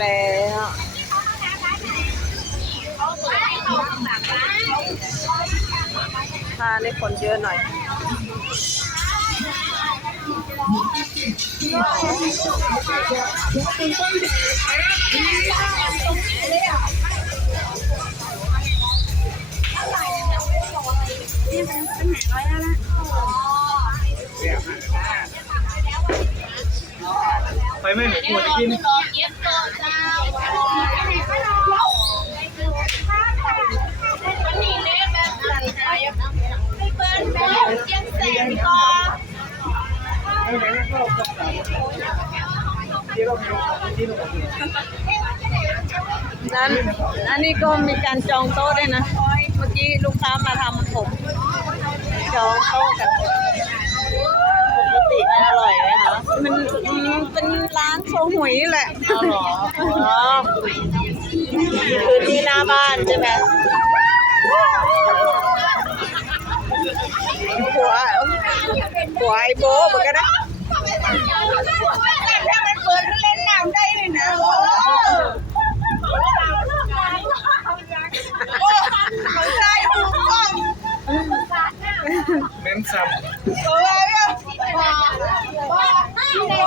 แล้วถ้าในคนเยอะหน่อยไปไม่หนูปวดกิน นั้นอันนี้ก็มีการจองโต๊ะด้วยนะ เมื่อกี้ลูกค้ามาทำผม จองโต๊ะกันปกติมันอร่อยไหมคะมันมันเป็น ร้านโชว์หวยแหละอ๋อเหรออ๋อพื้นที่หน้าบ้านใช่ไหมหัวหัวไอโบะเหมือนกันนะถ้ามันเปิดเล่นน้ำได้เลยนะโอ้เขาใจหูฟังแม่นซ้เออเนี่ยว้าวว้าวแก่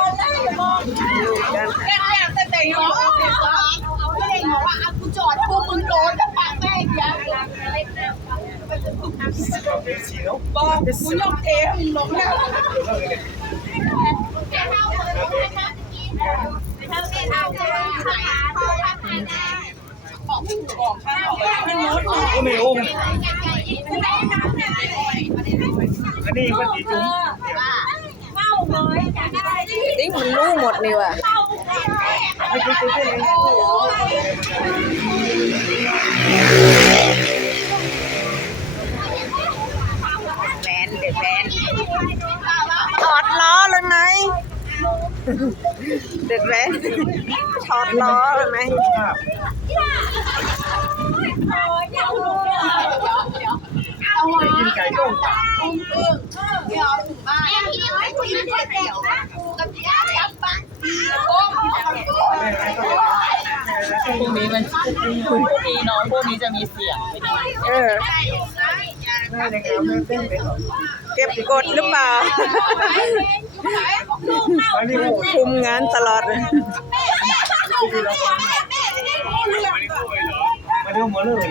แต่แต่ยังโอเคฟ้าไม่ได้บอกว่าอะกูจอดกูมึงโดนจะปากแม่งยังำเป็นสีเนาะบอกกูยกเทมึงลงแล้วก็ไม่โอ้งอันนี้มันสีจุ้มติ๊กมันรู้หมดนี่ว่ะ ไม่ใช่ตัวเองแบนเด็กแบนถอดล้อเลยไหมเด็กแบนถอดล้อเลยไหมภาพเอาไว้กินไก่ต้มเดี๋ยวถึงบ้านไม่คุยด้วยเดี๋ยวกับพี่อาจับบ้านโอ้ แม่อะไรก็ พวกนี้มันพวกนี้น้องพวกนี้จะมีเสียงไปด้วยเออได้เลยครับแม่เต้นเลยเก็บกดหรือเปล่าอันนี้โอ้คุมงานตลอดเลยมาดูหมดเลย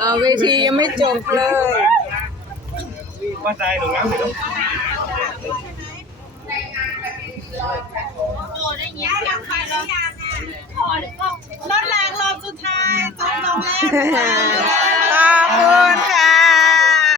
เอาเวทียังไม่จบเลยว่าใจหนูงั้นเลยรถแรงรอบสุดท้ายจบลงแล้ว ขอบคุณค่ะ